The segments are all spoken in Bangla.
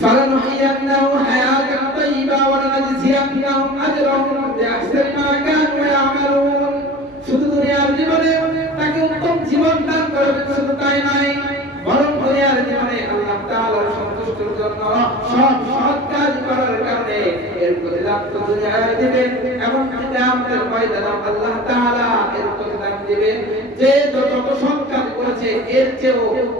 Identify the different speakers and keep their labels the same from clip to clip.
Speaker 1: فلنحيينه حياة طيبة ولنجزينهم أجرهم بأحسن ما كانوا يعملون শুধু দুনিয়ার জীবনে তাকে উত্তম জীবন দান করবেন শুধু তাই নয় বরং দুনিয়ার জীবনে আল্লাহ তাআলার সন্তুষ্টির জন্য সব সৎ কাজ করার কারণে এর প্রতিদান তো দুনিয়ায় দিবেন এবং কিয়ামতের ময়দানে আল্লাহ তাআলা এর প্রতিদান দিবেন যে যত সৎ কাজ করেছে এর চেয়েও উত্তম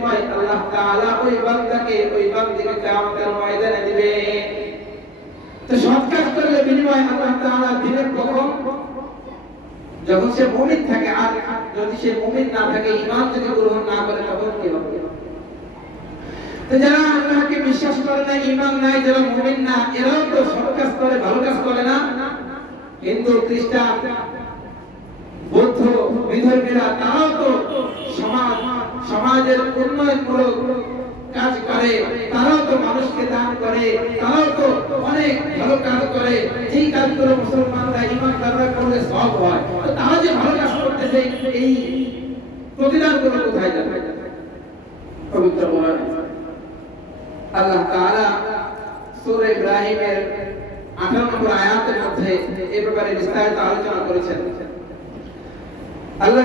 Speaker 1: বিনিময় আল্লাহ তাআলা ওই বান্দাকে ওই বান্দিকে কিয়ামতের ময়দানে দিবেন তো সৎ কাজ করলে বিনিময় আল্লাহ তাআলা দিবেন কখন? যখন সে মুমিন থাকে, আর যদি সে মুমিন না থাকে, ঈমান যদি গ্রহণ না করে, তখন কি হবে? তো যারা আল্লাহকে বিশ্বাস করে না, ঈমান নাই, যারা মুমিন না, এরাও তো সৎ কাজ করে, ভালো কাজ করে না। হিন্দু খ্রিস্টান, বৌদ্ধ তারাও তো সমাজ সমাজের উন্নয়নমূলক কাজ করে তারাও তো মানুষকে দান করে তারাও তো অনেক ভালো কাজ করে যেই কাজগুলো মুসলমানরা ইমানদাররা করলে সব হয় তো তারা যে ভালো কাজ এই প্রতিদানগুলো কোথায় যাবে? পবিত্র কোরআন। আল্লাহ তাআলা সূরা ইব্রাহিমের 18 নম্বর আয়াতের মধ্যে এই ব্যাপারে বিস্তারিত আলোচনা করেছেন। আল্লাহ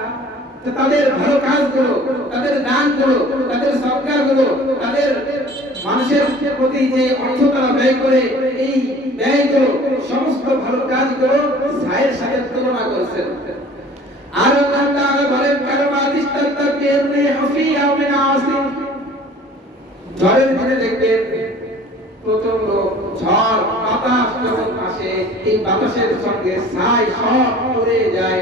Speaker 1: তাদের ভালো কাজগুলো, তাদের দানগুলো, তাদের সরকারগুলো তাদের মানুষের প্রতি যে অর্থ তারা ব্যয় করে, এই ব্যয়গুলো, সমস্ত ভালো কাজগুলো ছায়ের সাথে তুলনা করেছেন। আর আল্লাহ তাআলা বলেন কারমা দিস্তাত্তা কেরনে হফি ইয়াউমিন আসিম ঝড়ের দিনে দেখবেন প্রচণ্ড ঝড়, বাতাস যখন আসে, এই বাতাসের সঙ্গে ছাই সব উড়ে যায়।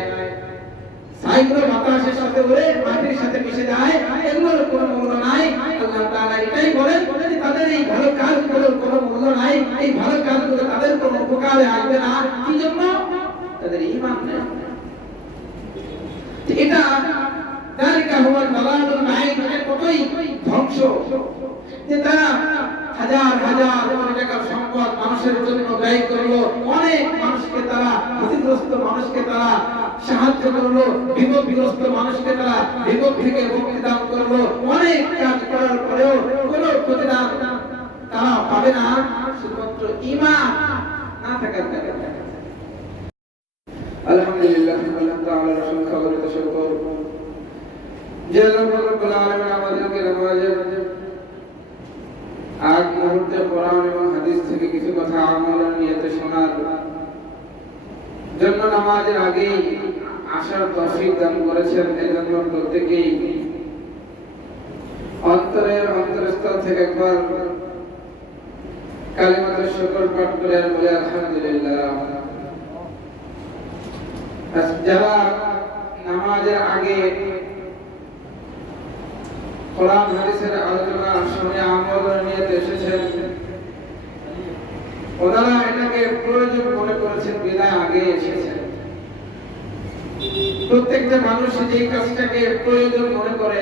Speaker 1: ছাইগুলো বাতাসের সাথে উড়ে মাটির সাথে মিশে যায়, এগুলোর কোনো মূল্য নাই। আল্লাহ তাআলা এটাই বলেন যে তাদের এই ভালো কাজগুলোর কোনো মূল্য নাই। এই ভালো কাজগুলো তাদের কোনো উপকারে আসবে না। কি জন্য? তাদের ঈমান নেই। এটা দালিকা হুয়াল দালালুল মাইন মানে কতই ধ্বংস। যে তারা হাজার হাজার কোটি টাকার সম্পদ মানুষের জন্য ব্যয় করল। অনেক মানুষকে তারা ক্ষতিগ্রস্ত মানুষকে তারা সাহায্য করল, বিপদগ্রস্ত মানুষকে তারা বিপদ থেকে মুক্তি দান করল। অনেক কাজ করার পরেও কোনো প্রতিদান তারা পাবে না, শুধুমাত্র ঈমান না থাকার কারণে। আলহামদুলিল্লাহ নামাজের আগ মুহূর্তে কোরআন এবং হাদিস থেকে কিছু কথা আমল নিয়তে শোনার জন্য নামাজের আগেই আসার তৌফিক দান করেছেন। এজন্য প্রত্যেকেই অন্তরের অন্তরস্থল থেকে একবার কালিমাতুর শুকর পাঠ করে বলে আলহামদুলিল্লাহ। যারা নামাজের আগে কোরআন, হাদিসের আলোচনা শুনে আমল নিয়ে এসেছেন, ওনারা এটাকে প্রয়োজন মনে করেছেন বিদায় আগে এসেছেন। প্রত্যেকটা মানুষ যে কাজটাকে প্রয়োজন মনে করে,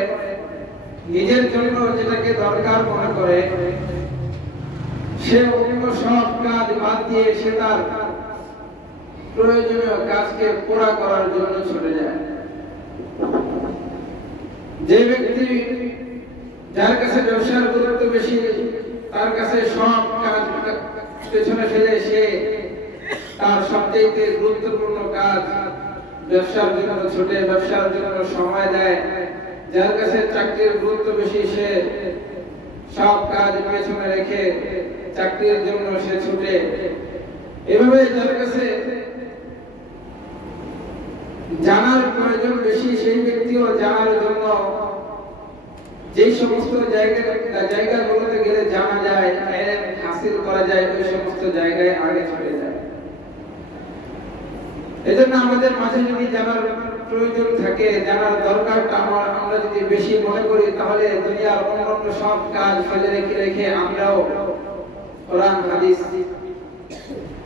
Speaker 1: নিজের জন্য যেটাকে দরকার মনে করে, সে অন্য সব কাজ বাদ দিয়ে সে তার প্রয়োজনীয় কাজকে পুরা করার জন্য ছুটে যায়। যে ব্যক্তি যার কাছে ব্যবসার গুরুত্ব বেশি, তার কাছে সব কাজ পেছনে ফেলে সে তার সবচেয়ে গুরুত্বপূর্ণ কাজ ব্যবসার জন্য ছুটে ব্যবসার জন্য সময় দেয়। যার কাছে চাকরির গুরুত্ব বেশি, সে সব কাজ পেছনে রেখে চাকরির জন্য সে ছুটে। এভাবে যার কাছে জানার প্রয়োজন বেশি, সেই ব্যক্তিও জানার জন্য যেই সমস্ত জায়গা জায়গাগুলোতে গেলে জানা যায় হাসিল করা যায়, ওই সমস্ত জায়গায় আগে চলে যায়। এজন্য আমাদের মাঝে যদি জানার প্রয়োজন থাকে জানার দরকারটা আমার, আমরা যদি বেশি মনে করি, তাহলে দুনিয়ার অন্যান্য সব কাজ ফেলে রেখে রেখে আমরাও কোরআন, হাদিস,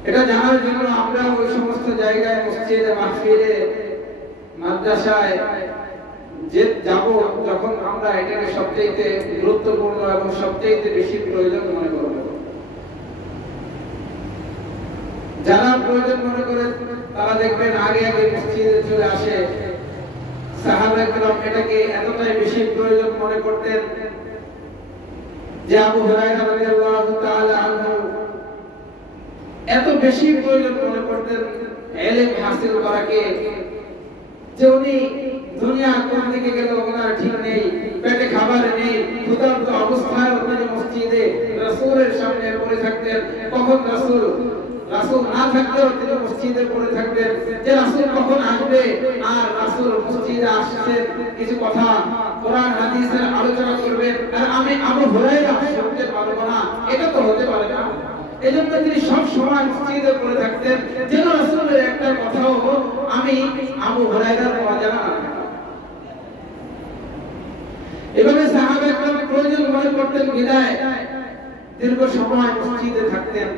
Speaker 1: এটা জানার জন্য আমরা ওই সমস্ত জায়গায় মাহফিলে, মাদ্রাসায় যে যাব যখন আমরা এটাকে সবচেয়ে গুরুত্বপূর্ণ এবং সবচেয়ে বেশি প্রয়োজন মনে করব। যারা প্রয়োজন মনে করে তারা দেখবেন আগে আগে মসজিদে চলে আসে। সাহাবাহাম এটাকে এতটাই বেশি প্রয়োজন মনে করতেন যে আবু হুরায়রা রাদিয়াল্লাহু তাআলা আনহু এত বেশি প্রয়োজন মনে করতেন এলেম হাসিল করাকে যে উনি দুনিয়া কোন দিকে গেল ওনার ঠিক নেই, পেটে খাবার নেই, ক্ষুধার্ত অবস্থায় ওনার মসজিদে রাসূলের সামনে পড়ে থাকতেন। কখন রাসূল রাসূল না থাকলেও তিনি মসজিদে পড়ে থাকতেন যে রাসূল কখন আসবে, আর রাসূল মসজিদে আসছেন কিছু কথা কোরআন, হাদিসের আলোচনা করবেন। আর আমি আবু হুরায়রা শুনতে পারব না, এটা তো হতে পারে না। এজন্য তিনি সব সময় মসজিদে পড়ে থাকতেন। যেন রাসূলের একটা কথাও আমি আবু হুরায়রার অজানা না। এভাবে সাহাবা প্রয়োজন মনে করতেন বিদায়। দীর্ঘ সময় মসজিদে থাকতেন।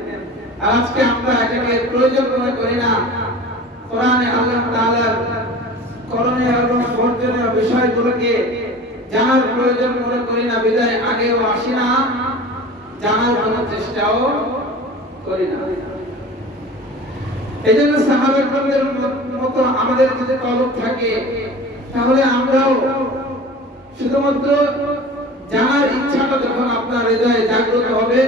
Speaker 1: আজকে আমরা এটাকে প্রয়োজন মনে করি না। কোরআনে আল্লাহ তাআলার করণীয় এবং বর্জনীয় বিষয়গুলোকে জানার প্রয়োজন মনে করি না, বিদায় আগেও আসি না, জানার কোনো চেষ্টাও করি না। এই জন্য সাহাবাদের মতো আমাদের যদি তলব থাকে, তাহলে আমরাও শুধুমাত্র জানার ইচ্ছাটা যখন আপনার হৃদয়ে জাগ্রত হবে,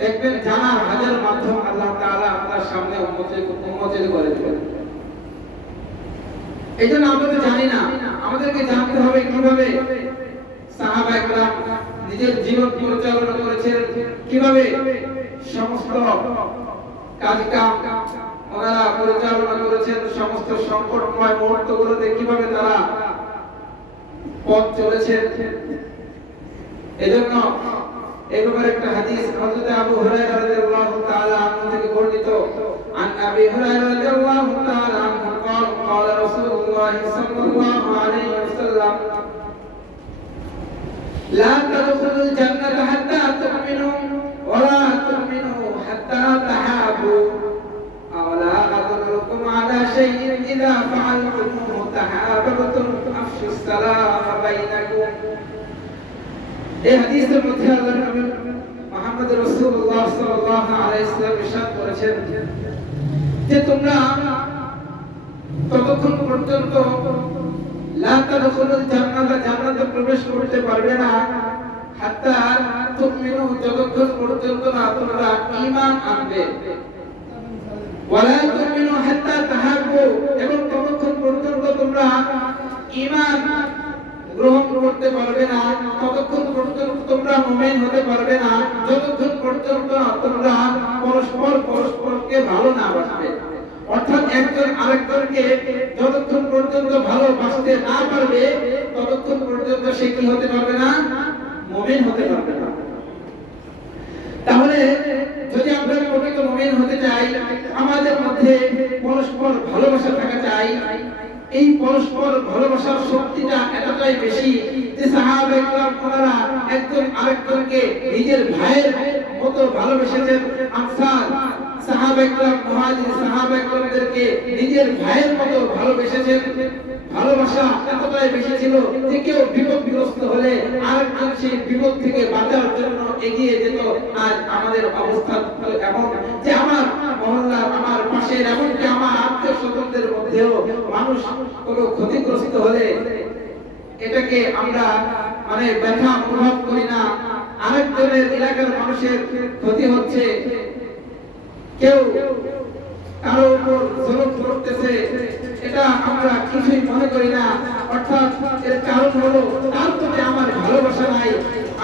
Speaker 1: দেখবেন জানার হাজার মাধ্যম আল্লাহ তাআলা আপনার সামনে উন্মোচিত করে দেবেন। এই জন্য আমরা তো জানি না, আমাদেরকে জানতে হবে কীভাবে সাহাবা একরাম নিজের জীবন পরিচালনা করেছেন, কীভাবে সমস্ত কাজ কাম ওনারা পরিচালনা করেছেন, সমস্ত সংকটময় মুহূর্তগুলোতে কীভাবে তারা পথ চলেছেন এজন্য এই ব্যাপারে একটা হাদিস হযরত আবু হুরায়রা রাদিয়াল্লাহু তাআলা আনহু থেকে বর্ণিত عن ابي هريره رضي الله تعالى عنه قال قال رسول الله صلى الله عليه وسلم لا تدخلوا الجنة حتى تؤمنوا ولا تؤمنوا حتى تحابوا أولا أدلكم على شيء إذا فعلتموه تحاببتم أفشوا السلام بينكم এই হাদিসের মধ্যে আল্লাহর নবী মুহাম্মদ রাসূলুল্লাহ সাল্লাল্লাহু আলাইহি ওয়াসাল্লাম ইরশাদ করেছেন যে তোমরা ততক্ষণ পর্যন্ত লা তাদখুলুল জান্নাতা, জান্নাতে প্রবেশ করতে পারবে না। হাত্তা তুমিনু যতক্ষণ পর্যন্ত না তোমরা ঈমান আনবে। ওয়ালা তুমিনু হাত্তা তাহাব্বু, এবং ততক্ষণ পর্যন্ত তোমরা ঈমান গ্রহণ করতে পারবে না, ততক্ষণ পর্যন্ত তোমরা মুমিন হতে পারবে না, যতক্ষণ পর্যন্ত তোমরা পরস্পর পরস্পরকে ভালো না বাসবে। অর্থাৎ একজন আরেকজনকে যতক্ষণ পর্যন্ত ভালোবাসতে না পারবে, ততক্ষণ পর্যন্ত সে কি হতে পারবে না? মুমিন হতে পারবে না। তাহলে যদি আমরা প্রকৃত মুমিন হতে চাই, আমাদের মধ্যে পরস্পর ভালোবাসা থাকা চাই এই পরস্পর ভালোবাসার শক্তিটা এতটাই বেশি যে সাহাবা একজন আরেকজনকে নিজের ভাইয়ের মতো ভালোবেসেছেন। আফসার সাহাবেকরা মুহাজির সাহাবা নিজের ভাইয়ের মতো ভালোবেসেছেন। ভালোবাসা এতটাই বেশি ছিল যে কেউ বিপদগ্রস্ত হলে আরেকজন সেই বিপদ থেকে বাঁচার জন্য এগিয়ে যেত। আর আমাদের অবস্থা এমন যে আমার মহল্লার আমার পাশের, এমনকি আমার আত্মীয় স্বজনদের মধ্যেও মানুষ কোনো ক্ষতিগ্রস্ত হলে এটাকে আমরা মানে ব্যথা অনুভব করি না। আরেকজনের এলাকার মানুষের ক্ষতি হচ্ছে কেউ কারও উপর জুলুম করতেছে, এটা আমরা কিছুই মনে করি না। অর্থাৎ এর কারণ হলো, তার প্রতি আমার ভালোবাসা নাই।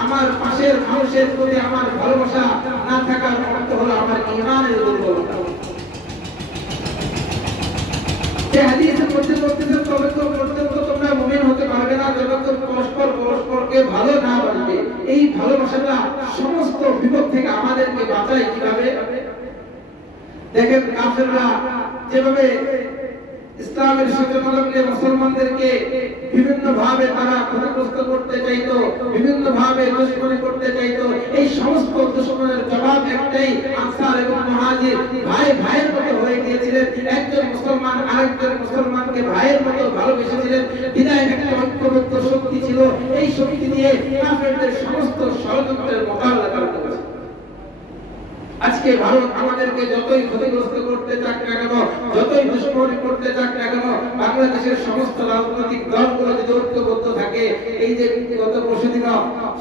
Speaker 1: আমার পাশের মানুষের প্রতি আমার ভালোবাসা না থাকার অর্থ হলো আমার ইমানের দুর্বলতা। পরস্পর পরস্পরকে ভালো না এই ভালোবাসাটা সমস্ত বিপদ থেকে আমাদেরকে বাঁচায় কীভাবে? দেখেন কাফেররা যেভাবে ইসলামের সচেতনকে মুসলমানদেরকে বিভিন্ন ভাবে তারা ক্ষতিগ্রস্ত করতে চাইতো বিভিন্ন ভাবে দুশ্মনী করতে চাইতো, এই সমস্ত দুশ্মনের জবাব একটাই, আনসার এবং মহাজির ভাই ভাইয়ের মতো হয়ে গিয়েছিলেন। একজন মুসলমান আরেকজন মুসলমানকে ভাইয়ের মতো ভালোবেসেছিলেন। বিদায় একটা ঐক্যবদ্ধ শক্তি ছিল। এই শক্তি নিয়ে কাফেরদের সমস্ত ষড়যন্ত্রের মোকাবেলা করতে আজকে ভারত আমাদেরকে যতই ক্ষতিগ্রস্ত করতে চাক না কেন, যতই দুশ্মনী করতে চাক না কেন, বাংলাদেশের সমস্ত রাজনৈতিক দলগুলো যদি ঐক্যবদ্ধ থাকে, এই যে গত পরশুদিন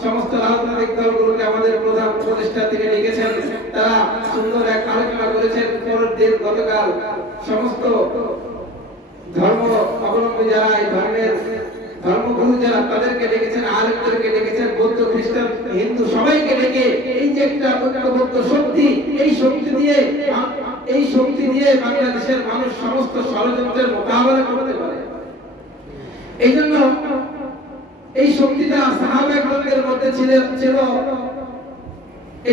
Speaker 1: সমস্ত রাজনৈতিক দলগুলোকে আমাদের প্রধান উপদেষ্টা থেকে লিখেছেন তারা সুন্দর এক আলোচনা করেছেন পরের দিন গতকাল। সমস্ত ধর্ম অবলম্বী যারা এই ধর্মের ধর্মগুরু যারা তাদেরকে ডেকেছেন, আলেমদেরকে ডেকেছেন, বৌদ্ধ, খ্রিস্টান, হিন্দু সবাইকে ডেকে এই যে একটা ঐক্যবদ্ধ শক্তি, এই শক্তি দিয়ে এই শক্তি দিয়ে বাংলাদেশের মানুষ সমস্ত ষড়যন্ত্রের মোকাবেলা করতে পারে। এই জন্য এই শক্তিটা সাহাবা একরঙ্গের মধ্যে ছিল ছিল।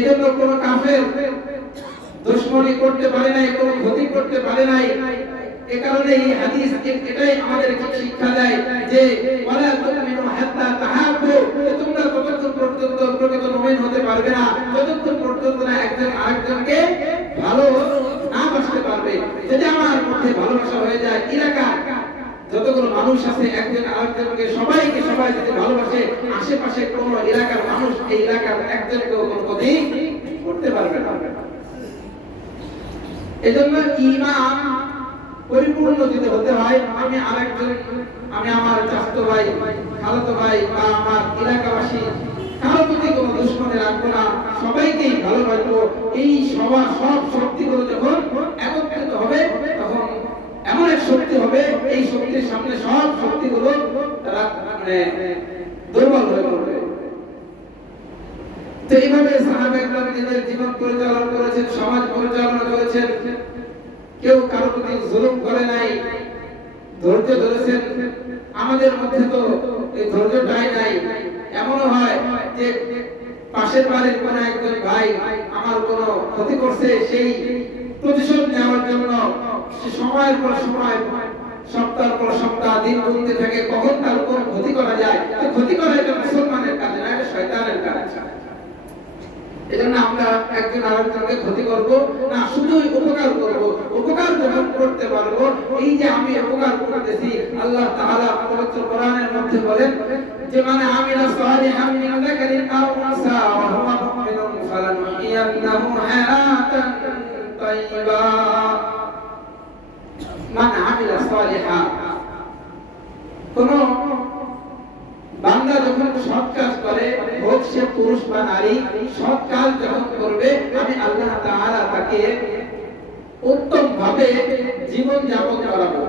Speaker 1: জন্য কোন কাফের দুশ্মনী করতে পারে নাই, কোনো ক্ষতি করতে পারে নাই। এ কারণে এই হাদিস এটাই আমাদের শিক্ষা দেয় যে, ওয়ালা তুমিনু হাত্তা তাহাব্বু তোমরা ততক্ষণ পর্যন্ত প্রকৃত মুমিন হতে পারবে না। ততক্ষণ পর্যন্ত না একজন আরেকজনকে ভালো না বাসতে পারবে। যদি আমার মধ্যে ভালোবাসা হয়ে যায় এলাকা যতগুলো মানুষ আছে, একজন আরেকজনকে সবাইকে সবাই যদি ভালোবাসে, আশেপাশে কোন এলাকার মানুষ এই এলাকার একজনকে কোনো করতে পারবে না। এজন্য ইমান পরিপূর্ণ যদি হতে হয়, আমি আরেকজন, আমি আমার চাস্তো ভাই, খালাতো ভাই বা আমার এলাকাবাসী, কারও প্রতি কোনো দুশ্মনে রাখব না। সবাইকেই ভালোবাসবো। এই সবা শক্তিগুলো যখন একত্রিত হবে, তখন এমন এক শক্তি হবে, এই শক্তির সামনে সব শক্তিগুলো তারা মানে দুর্বল হয়ে পড়বে। তো এইভাবে সাহাবেকরা নিজের জীবন পরিচালনা করেছেন, সমাজ পরিচালনা করেছেন। কেউ কারও প্রতি জুলুম করে নাই। ধৈর্য ধরেছেন। আমাদের মধ্যে তো এই ধৈর্যটাই নাই। এমনও হয় যে পাশের বাড়ির কোনো একজন ভাই আমার কোনো ক্ষতি করছে, সেই প্রতিশোধ নেওয়ার জন্য সে সময়ের পর সময় সপ্তাহ পর সপ্তাহ, দিন গুনতে থাকে, কখন তার কোন ক্ষতি করা যায়। ক্ষতি করা এটা মুসলমানের কাজে, না এটা শয়তানের কাজ। এজন্য আমরা একজন আরেকজনকে ক্ষতি করব, না শুধু উপকার করব করতে পারব। এই যে আমি উপকার করতেছি, আল্লাহ তাআলা পবিত্র কোরআনের মধ্যে বলেন, যে মানে আমিলা সালিহান মিন যাকারিন আও উনসা, ওয়া হুয়া মুমিনুন ফালানুহইয়ান্নাহু হায়াতান তাইয়্যিবা। মান আমিলা সালিহা, কোন বান্দা যখন সৎ কাজ করে, হোক সে পুরুষ বা নারী, সৎ কাজ যখন করবে, আমি আল্লাহ তাআলা তাকে উত্তম ভাবে জীবন যাপন করাবো।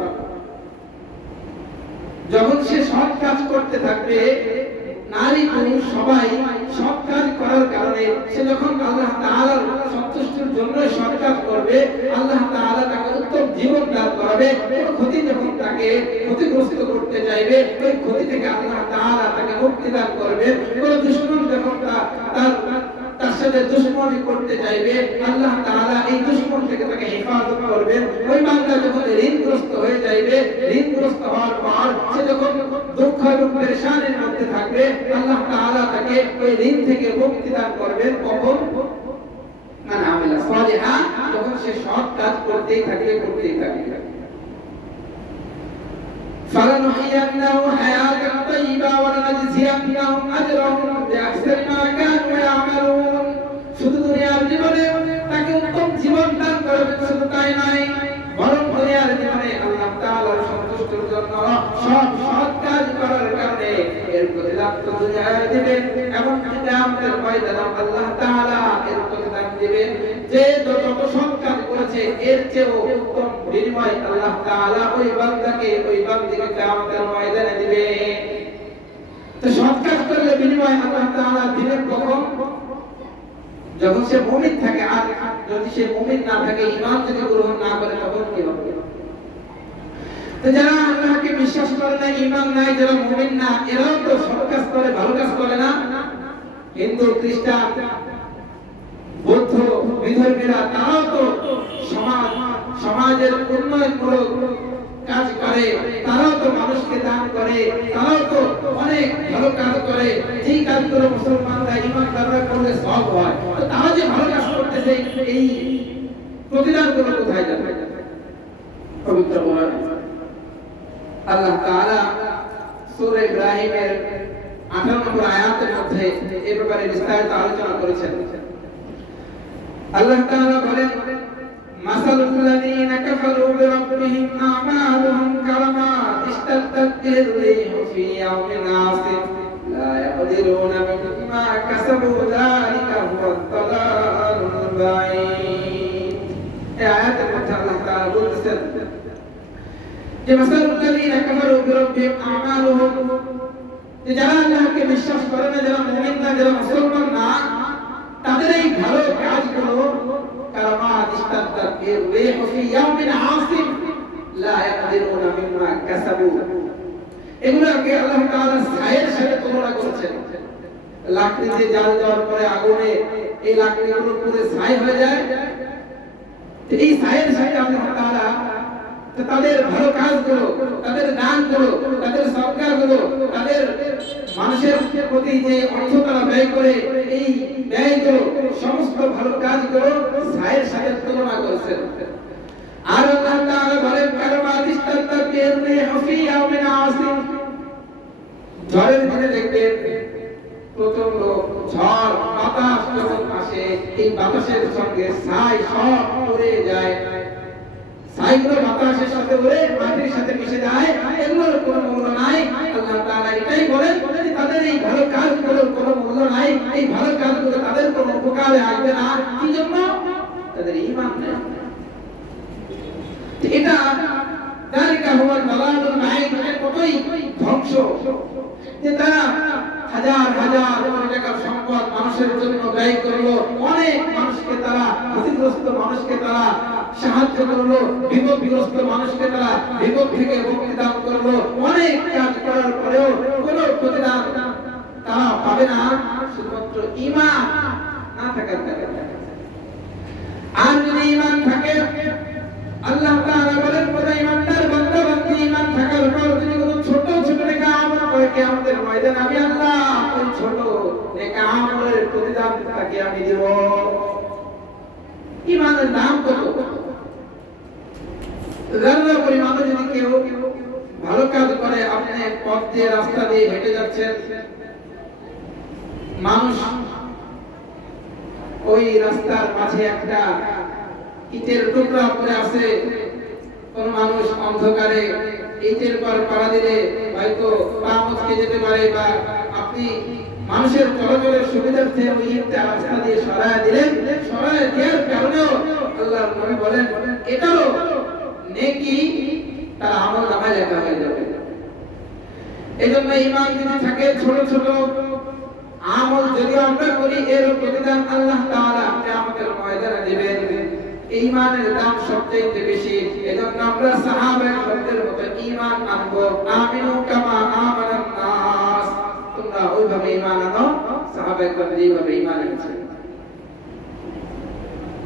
Speaker 1: যখন সে সৎ কাজ করতে থাকবে, নারী পুরুষ সবাই সৎ কাজ করার কারণে সে যখন আল্লাহ তাআলার সন্তুষ্টির জন্য সৎ কাজ করবে, আল্লাহ তাআলা তাকে উত্তম জীবন দান করাবে। কোনো ক্ষতি যখন তাকে ক্ষতিগ্রস্ত করতে চাইবে, ওই ক্ষতি থেকে আল্লাহ তাআলা তাকে মুক্তি দান করবে কোনো দুশ্মন যখন তার সাথে দুশ্মনী করতে চাইবে আল্লাহ তাআলা এই দুশ্মন থেকে তাকে হেফাজত করবেন ওই বান্দা যখন ঋণগ্রস্ত হয়ে যাইবে ঋণগ্রস্ত হওয়ার পর সে যখন দুঃখ এবং পেরেশানির মধ্যে থাকবে আল্লাহ তাআলা তাকে ওই ঋণ থেকে মুক্তি দান করবেন কখন মানে আমিলা সালিহা যখন সে সৎ কাজ করতেই থাকবে করতেই থাকবে فلنحيينه حياة طيبة ولنجزينهم أجرهم بأحسن ما كانوا উত্তম জীবন দান করবেন শুধু তাই নয়, বরং দুনিয়ার জীবনে আল্লাহ তাআলার সন্তুষ্টির জন্য সব সৎ কাজ করার কারণে এর প্রতিদান তো দিবেন এবং কিয়ামতের ময়দানে আল্লাহ তাআলা এর প্রতিদান দিবেন যে যত সৎ কাজ করেছে, এর চেয়েও উত্তম বিনিময় আল্লাহ তাআলা ওই বান্দাকে, ওই বান্দিকে কিয়ামতের ময়দানে দিবে। তো সৎ কাজ করলে বিনিময় আল্লাহ তাআলা দিবেন কখন? যখন সে মুমিন থাকে, আর যদি সে মুমিন না থাকে, ঈমান যদি গ্রহণ না করে, তখন কি হবে? তো যারা আল্লাহকে বিশ্বাস করে না, ঈমান নাই, যারা মুমিন না, এরাও তো সৎ কাজ করে, ভালো কাজ করে না। হিন্দু খ্রিস্টান, বৌদ্ধ, বিধর্মীরা, তারাও তো সমাজ, সমাজের উন্নয়নমূলক কাজ করে, তারাও তো মানুষকে দান করে, তারাও তো অনেক ভালো কাজ করে। যেই কাজগুলো মুসলমানরা ইমানদাররা করলে সব হয়, তো তারা যে ভালো কাজ করতেছে, এই প্রতিদানগুলো কোথায় যাবে? পবিত্র কোরআন। আল্লাহ তাআলা সূরা ইব্রাহিমের 18 নম্বর আয়াতের মধ্যে এই ব্যাপারে বিস্তারিত আলোচনা করেছেন। আল্লাহ তাআলা বলেন, মাসালুল লাযী كفروا بربهم أعمالهم كرماد اشتدت به الريح في يوم عاصف لا يقدرون مما كسبوا ذلك هو الضلال البعيد এই আয়াতের মধ্যে আল্লাহ তাআলা বলতেছেন যে মাসালুল্লাযীনা কাফারু বিরাব্বিহিম আমালুহুম যে যারা আল্লাহকে বিশ্বাস করে না যারা মুমিন না যারা মুসলমান না তাদের এই ভালো কাজগুলো কারামাত اشتدت به الريح في يوم عاصف لا يقدرون مما كسبوا. এগুলোকে আল্লাহ তাআলা ছায়ের সাথে তুলনা করেছেন? লাকড়িতে জ্বাল দেওয়ার পরে আগুনে এই লাকড়িগুলো পুরো ছাই হয়ে যায়? এই ছায়ের সাথে আল্লাহ তাআলা তাদের ভালো কাজগুলো, তাদের দানগুলো, তাদের সৎকারগুলো, তাদের মানুষের প্রতি যে অর্থ তারা ব্যয় করে, এই ব্যয়গুলো, সমস্ত ভালো কাজগুলো ছায়ের সাথে তুলনা করেছেন। আর আল্লাহ তাআলা বলেন কারমা দিস্তাত্তা বিরনে হফিয়া মিন আসিম ঝড়ের দিনে দেখবেন লোক ঝড়, বাতাস যখন আসে, এই বাতাসের সঙ্গে ছাই সব উড়ে যায়। ছাইগুলো বাতাসের সাথে উড়ে মাটির সাথে মিশে যায়। এগুলোর কোনো মূল্য নাই। আল্লাহ তাআলা এটাই বলেন যে তাদের এই ভালো কাজগুলোর কোনো মূল্য নাই। এই ভালো কাজগুলো তাদের কোনো উপকারে আসবে না। কি জন্য তাদের ঈমান নেই। এটা দালিকা হুয়াল দালালুল মাইন, এটা কতই ধ্বংস? যে তারা হাজার হাজার কোটি টাকার সম্পদ মানুষের জন্য ব্যয় করল। অনেক মানুষকে তারা ক্ষতিগ্রস্ত মানুষকে তারা সাহায্য করল, বিপদগ্রস্ত মানুষকে তারা বিপদ থেকে মুক্তি দান করল। অনেক কাজ করার পরেও কোনো প্রতিদান তারা পাবে না। শুধুমাত্র ইমান না থাকার আর যদি ঈমান জানলা পরিমাণে যদি কেউ ভালো কাজ করে, আপনি পথ দিয়ে রাস্তা দিয়ে হেঁটে যাচ্ছেন, মানুষ ওই রাস্তার মাঝে একটা ইটের টুকরা পড়ে আছে। কোন মানুষ অন্ধকারে ইটের পর পাড়া দিলে হয়তো পা মুচকে যেতে পারে বা আপনি মানুষের চলাচলের সুবিধার্থে ওই ইটটা রাস্তা দিয়ে সরায় দিলেন। সরায় দেওয়ার কারণেও আল্লাহ নবী বলেন এটাও নেকি, তার আমল নামায় লেখা হয়ে যাবে। এই জন্য ইমান যদি থাকে, ছোট ছোট আমল যদি আমরা করি এর প্রতিদান আল্লাহ তাআলা আপনি আমাদের ময়দানে দিবেন। ইমানের দাম সবচেয়ে বেশি। এজন্য আমরা সাহাবায়ে কেরামদের মতো ঈমান আনব। আমিনু কামা আমানান নাস। তোমরা ওইভাবে ঈমান আনো, সাহাবায়ে কেরাম যেভাবে ঈমান এনেছেন।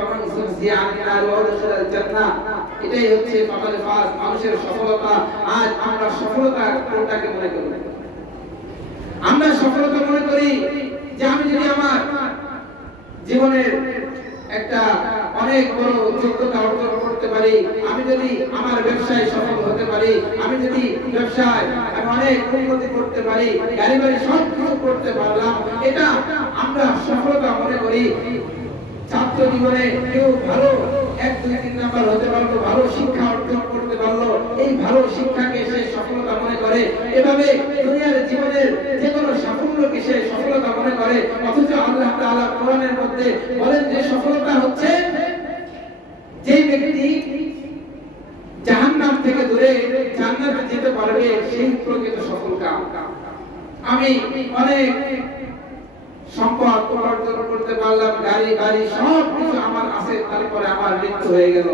Speaker 1: আনিন নার ওয়া উদখিলাল জান্নাহ এটাই হচ্ছে ফাকাদ ফাজ মানুষের সফলতা। আজ আমরা সফলতা কোনটাকে মনে করি? আমরা সফলতা মনে করি যে আমি যদি আমার জীবনের একটা অনেক বড় যোগ্যতা অর্জন করতে পারি, আমি যদি আমার ব্যবসায় সফল হতে পারি, আমি যদি ব্যবসায় আমি অনেক উন্নতি করতে পারি, গাড়ি সব করতে পারলাম, এটা আমরা সফলতা মনে করি। ছাত্র জীবনে কেউ ভালো, এক, দুই, তিন নাম্বার হতে পারল, ভালো শিক্ষা অর্জন করতে পারল, এই ভালো শিক্ষাকে সে সফলতা মনে করে। এভাবে দুনিয়ার জীবনের যে কোনো সাফল্যকে সে সফলতা মনে করে। অথচ আল্লাহ তাআলা কোরআনের মধ্যে বলেন যে সফলতা হচ্ছে যে ব্যক্তি জাহান্নাম থেকে দূরে জান্নাতে যেতে পারবে, সেই প্রকৃত সফল কাম। আমি অনেক উপার্জন করতে পারলাম, গাড়ি গাড়ি সব কিছু আমার আছে, তারপরে আমার মৃত্যু হয়ে গেল।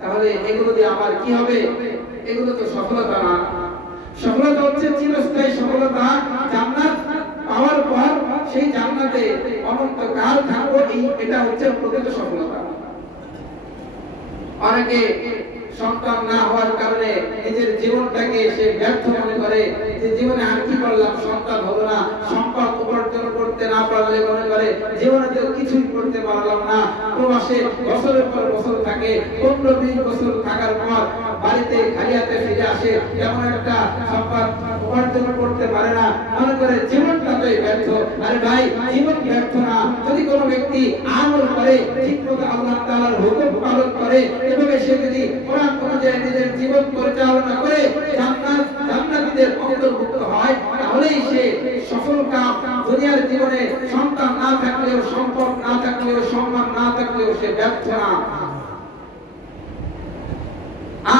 Speaker 1: তাহলে এগুলো দিয়ে আমার কি হবে? এগুলো তো সফলতা না। সফলতা হচ্ছে চিরস্থায়ী সফলতা, জান্নাত পাওয়ার পর সেই জান্নাতে অনন্তকাল থাকব, এই এটা হচ্ছে প্রকৃত সফলতা। অনেকে সন্তান না হওয়ার কারণে নিজের জীবনটাকে সে ব্যর্থ মনে করে, যে জীবনে আর কি করলাম, সন্তান হলো না, সম্পদ উপার্জন না পারলে মনে করে জীবনে কিছুই করতে পারলাম না। প্রবাসে বছরের পর বছর থাকে, পনেরো বিশ বছর থাকার পর বাড়িতে খালি হাতে ফিরে আসে, এমন একটা সম্পদ উপার্জন করতে পারে না। মনে করে জীবনটাতেই ব্যর্থ। আরে ভাই, জীবন ব্যর্থ না। যদি কোনো ব্যক্তি আমল করে ঠিক মতো আল্লাহ হুকুম পালন করে, এভাবে সে যদি কোরআন নিজের জীবন পরিচালনা করে, জান্নাত অন্তর্ভুক্ত হয় তাহলেই সে সফল কাম দুনিয়ার জীবনে সন্তান না থাকলেও সম্পদ না থাকলেও সম্মান না থাকলেও সে ব্যর্থ না।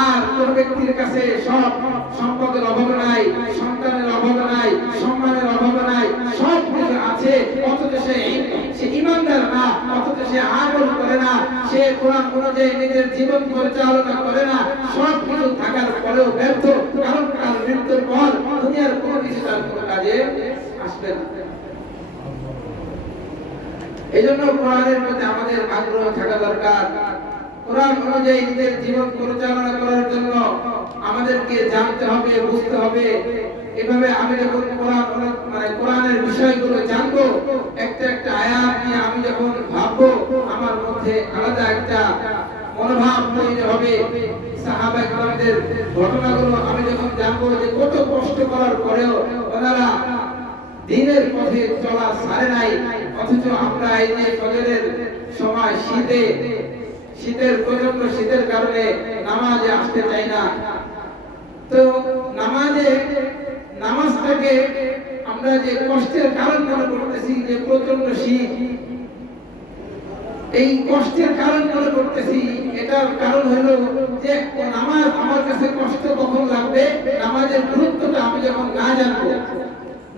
Speaker 1: আর কোন ব্যক্তির কাছে সব সম্পদের অভাব নাই, সন্তানের অভাব নাই, সম্মানের অভাব নাই, সব কিছু আছে, অথচ সে ইমানদার না অথচ সে আমল করে না, সে কোরআন অনুযায়ী নিজের জীবন পরিচালনা করে না, সব কিছু থাকার পরেও ব্যর্থ, কারণ তার মৃত্যুর পর দুনিয়ার কোনো কিছু তার কোনো কাজে আসবে না। এই জন্য কোরআনের মধ্যে আমাদের আগ্রহ থাকা দরকার। কোরআন অনুযায়ী নিজের জীবন পরিচালনা করার জন্য আমাদেরকে জানতে হবে, বুঝতে হবে। এভাবে আমি যখন কোরআন মানে কোরআনের বিষয়গুলো জানব একটা একটা আয়াত নিয়ে আমি যখন ভাববো, আমার মধ্যে আলাদা একটা মনোভাব তৈরি হবে। সাহাবা ইকরামদের ঘটনাগুলো আমি যখন জানব যে কত কষ্ট করার পরেও ওনারা দিনের পথে চলা সারে নাই, অথচ আমরা এই যে ফজরের সময় শীতে, শীতের প্রচণ্ড শীতের কারণে নামাজে আসতে চাই না। তো নামাজে নামাজটাকে আমরা যে কষ্টের কারণ মনে করতেছি, যে প্রচণ্ড শীত, এই কষ্টের কারণ মনে করতেছি, এটার কারণ হলো যে নামাজ আমার কাছে কষ্ট কখন লাগবে? নামাজের গুরুত্বটা আমি যখন না জানব,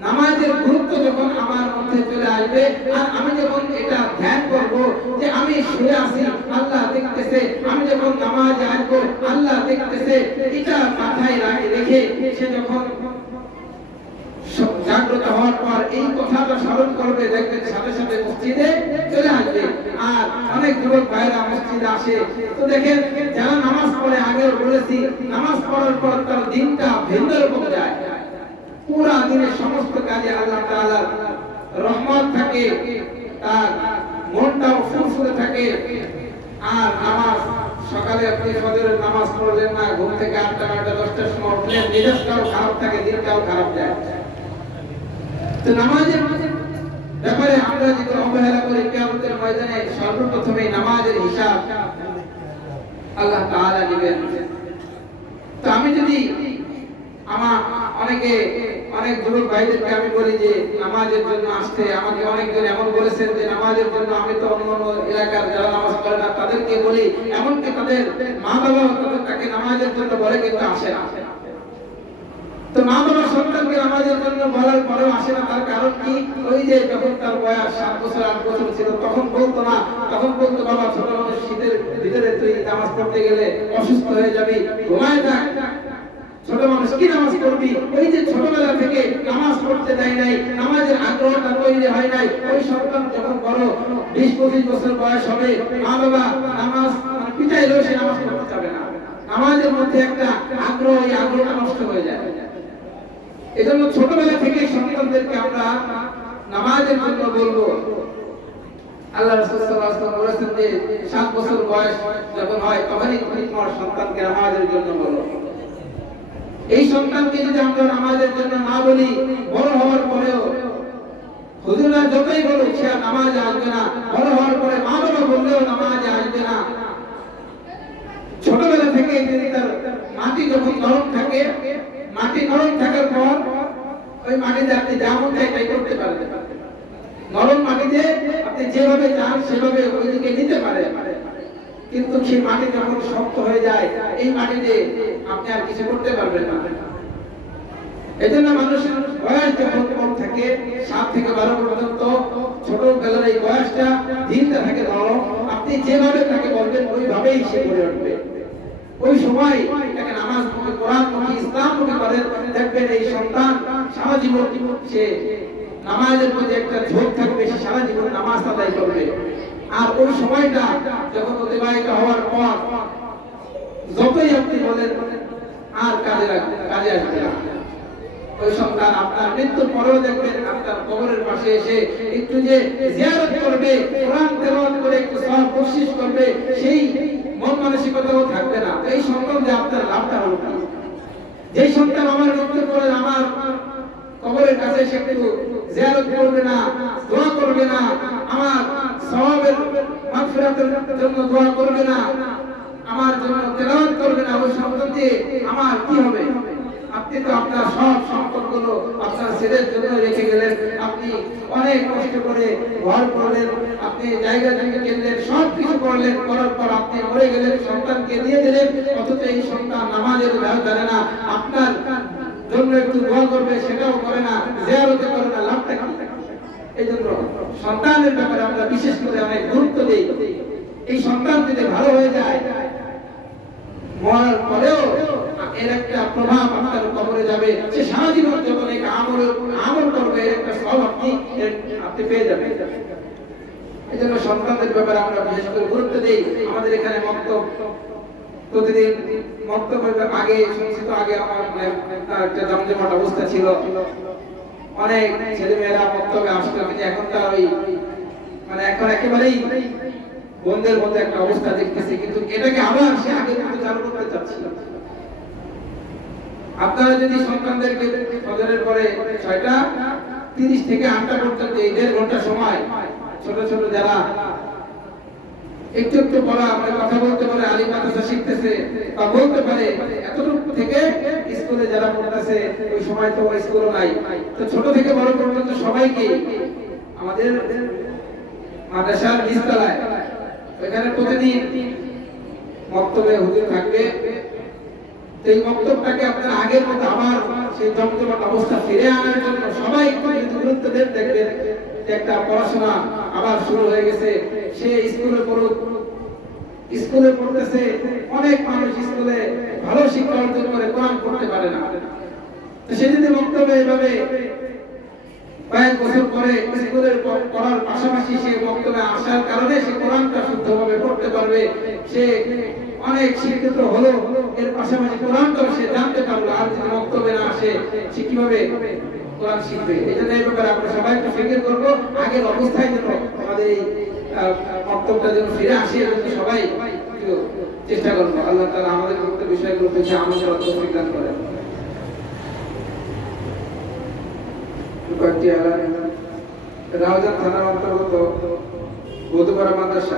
Speaker 1: নামাজের গুরুত্ব যখন আমার মধ্যে চলে আসবে, আর আমি যখন এটা ধ্যান করব যে আমি শুয়ে আছি, আল্লাহ দেখতেছে, আমি যখন নামাজ আসব আল্লাহ দেখতেছে, এটা মাথায় রাখে সে যখন জাগ্রত হওয়ার পর এই কথাটা স্মরণ করবে দেখবেন সাথে সাথে মসজিদে চলে আসবে। আর অনেক যুবক ভাইরা মসজিদে আসে। তো দেখেন, যারা নামাজ পড়ে, আগেও বলেছি, নামাজ পড়ার পর তার দিনটা ভিন্ন রকম যায়। পুরা দিনের সমস্ত কাজে আল্লাহ তাআলার রহমত থাকে, তার মনটাও ফুরফুরে থাকে। আর নামাজ, সকালে আপনি ফজরের নামাজ পড়লেন না, ঘুম থেকে আটটা, নয়টা, দশটার সময় উঠলেন মেজাজটাও খারাপ থাকে, দিনটাও খারাপ যায়। নামাজের ব্যাপারে আমরা যেগুলো অবহেলা করি, কিয়ামতের ময়দানে সর্বপ্রথমে নামাজের হিসাব আল্লাহ তাআলা দিবেন। তো আমি যদি আমার অনেকে, অনেক যুবক ভাইদেরকে আমি বলি যে, নামাজের জন্য আসতে, আমাকে অনেকজন এমন বলেছেন যে, নামাজের জন্য আমি তো অন্য অন্য এলাকার যারা নামাজ পড়ে না, তাদেরকে বলি, এমনকি তাদের মা বাবা তাদের তাকে নামাজের জন্য বলে কিন্তু আসে না। তো মা বাবা সন্তানকে নামাজের জন্য বলার পরেও আসে না। তার কারণ কি? ওই যে যখন তার বয়স সাত বছর, আট বছর ছিল, তখন বলতো না তখন বলতো বাবা, ছোট মানুষ শীতের ভিতরে তুই নামাজ পড়তে গেলে অসুস্থ হয়ে যাবি। ঘুমায় থাক। ছোট মানুষ কি নামাজ পড়বি? ওই যে ছোটবেলা থেকে নামাজ পড়তে দেয় নাই, নামাজের আগ্রহটা তৈরি হয় নাই। ওই সন্তান যখন বড়, বিশ, পঁচিশ বছর বয়স হবে, মা বাবা নামাজ পিটাইলেও সে নামাজ পড়তে যাবে না। নামাজের মধ্যে একটা আগ্রহ এই আগ্রহটা নষ্ট হয়ে যায়। এজন্য ছোটবেলা থেকে সন্তানদেরকে আমরা নামাজের জন্য বলব। আল্লাহ রাসূল সাল্লাল্লাহু আলাইহি ওয়াসাল্লাম বলেছেন যে, সাত বছর বয়স যখন হয়, তখনই তুমি তোমার সন্তানকে নামাজের জন্য বলো। এই সন্তানকে যদি আমরা নামাজের জন্য না বলি, বড় হওয়ার পরেও হুজুরা যতই বলুক, সে নামাজে আসবে না। বড় হওয়ার পরে মা বাবা বললেও নামাজে আসবে না। ছোটবেলা থেকে যদি তার মাটি যখন নরম থাকে মাটি নরম থাকার পর ওই মাটিতে আপনি যা মন চায় তাই করতে পারবেন। নরম মাটিতে আপনি যেভাবে চান সেভাবে ওইদিকে নিতে পারে কিন্তু সেই মাটি যখন শক্ত হয়ে যায়, এই মাটিতে আপনি আর কিছু করতে পারবেন না। এই জন্য মানুষের বয়স যখন কম থাকে, সাত থেকে বারো পর্যন্ত ছোট বেলার এই বয়সটা দিনটা থাকে নরম আপনি যেভাবে তাকে বলবেন, ওইভাবেই সে গড়ে উঠবে। ওই সময় তাকে নামাজ মুখে কোরআন মুখে ইসলাম মুখে করেন দেখবেন এই সন্তান, সারা জীবন সে নামাজের মধ্যে একটা ঝোঁক থাকবে, সে সারা জীবন নামাজ আদায় করবে। আর ওই সময়টা যখন অতিবাহিত হওয়ার পর, যতই আপনি বলেন, আর কাজে কাজে আসবে না। ওই সন্তান আপনার মৃত্যুর পরেও দেখবেন আপনার কবরের পাশে এসে একটু যে জিয়ারত করবে, কোরআন তেলাওয়াত করে একটু সওয়াব বকশিশ করবে, সেই মন মানসিকতাও থাকবে না। এই সম্বন্ধে আপনার লাভটা হলো যেই সন্তান আমার মৃত্যুর করে আমার কবরের কাছে এসে কিন্তু জিয়ারত করবে না, দোয়া করবে না, আমার সওয়াবের মাগফিরাতের জন্য দোয়া করবে না, আমার জন্য তেলাওয়াত করবে না, ওই সন্তান আমার কি হবে? আপনি তো আপনার সব সম্পদগুলো আপনার ছেলের জন্য রেখে গেলেন। আপনি অনেক কষ্ট করে ঘর করলেন, আপনি জায়গা জায়গা কিনলেন সব কিছু করলেন। করার পর আপনি মরে গেলেন, সন্তানকে দিয়ে দিলেন অথচ এই সন্তান নামাজের ধার ধরে না। আপনার জন্য একটু দোয়া করবে, সেটাও করে না, জিয়ারতে করে না, লাভটা কি? এই জন্য সন্তানের ব্যাপারে আমরা বিশেষ করে অনেক গুরুত্ব দিই। এই সন্তান যদি ভালো হয়ে যায়, মরার পরেও এর একটা প্রভাব আপনার কবরে যাবে। সে সারা জীবন যখন এই আমল আমল করবে একটা সব আপনি আপনি পেয়ে যাবেন। এই জন্য সন্তানদের ব্যাপারে আমরা বিশেষ করে গুরুত্ব দিই। আমাদের এখানে মক্তব, প্রতিদিন মক্তবের আগে শুনছি আগে আমার মানে একটা জমজমাট অবস্থা ছিল। অনেক ছেলে মেয়েরা মক্তবে আসতো, কিন্তু এখন তো আর ওই মানে এখন একেবারেই বন্ধের মধ্যে একটা অবস্থা দেখতেছি। কিন্তু এটাকে আবার সে আগে মতো চালু করতে চাচ্ছিল। আপনারা যদি সন্তানদেরকে ফজরের পরে ছয়টা, তিরিশ থেকে আটটা পর্যন্ত এই দেড় ঘণ্টা সময় ছোট ছোট যারা একটু একটু পড়া মানে কথা বলতে পারে, আলিম মাদ্রাসা শিখতেছে, বা বলতে পারে, এতটুকু থেকে স্কুলে যারা পড়তেছে, ওই সময় তো স্কুলও নাই। তো ছোট থেকে বড় পর্যন্ত সবাইকে আমাদের মাদ্রাসার নিচতলায়? ওইখানে প্রতিদিন মক্তবে হুজুর থাকবে। এই মক্তবটাকে আপনারা আগের মতো আবার সেই জমজমাট অবস্থা ফিরে আনার জন্য সবাই একটু গুরুত্ব দেন। দেখবেন একটা পড়াশোনা আবার শুরু হয়ে গেছে। সে স্কুলে পড়ুক, স্কুলে পড়তেছে, অনেক মানুষ স্কুলে ভালো শিক্ষা অর্জন করে, কোরআন পড়তে পারে না। সে যদি বক্তব্য এভাবে কয়েক বছর পরে স্কুলের পড়ার পাশাপাশি সে বক্তব্যে আসার কারণে সে কোরআনটা শুদ্ধভাবে পড়তে পারবে। সে অনেক শিক্ষিত হলো এর পাশাপাশি কোরআনটাও সে জানতে পারল, আর যদি বক্তব্যে না আসে, সে কীভাবে কোরআন শিখবে? জন্য এই ব্যাপারে আমরা সবাই একটু ফিকির করব। আগের অবস্থায় যেন আমাদের এই বক্তব্যটা যেন ফিরে আসে এর জন্য সবাই চেষ্টা করব। আল্লাহ তালা আমাদের গুরুত্ব বিষয়গুলো পেছে আমাদের অর্থ করেন। কয়েকটি এলাকা রাউজান থানার অন্তর্গত বৌদ্ধপাড়া মাদ্রাসা।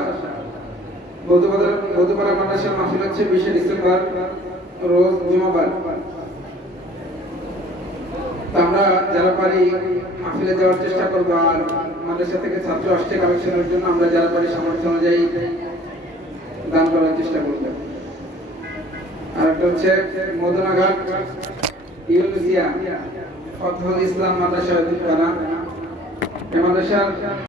Speaker 1: বৌদ্ধপাড়া মাদ্রাসা মাহফিল হচ্ছে বিশে ডিসেম্বর, রোজ জুমাবার। আমরা যারা পারি মাহফিলে যাওয়ার চেষ্টা করব, আর মাদ্রাসা থেকে ছাত্র আসছে কালেকশনের জন্য, আমরা যারা পারি সামর্থ্য অনুযায়ী দান করার চেষ্টা করব। আর একটা হচ্ছে মদনাঘাট, ইউনিসিয়া, ফতহুল ইসলাম মাদ্রাসা এই মাদ্রাসার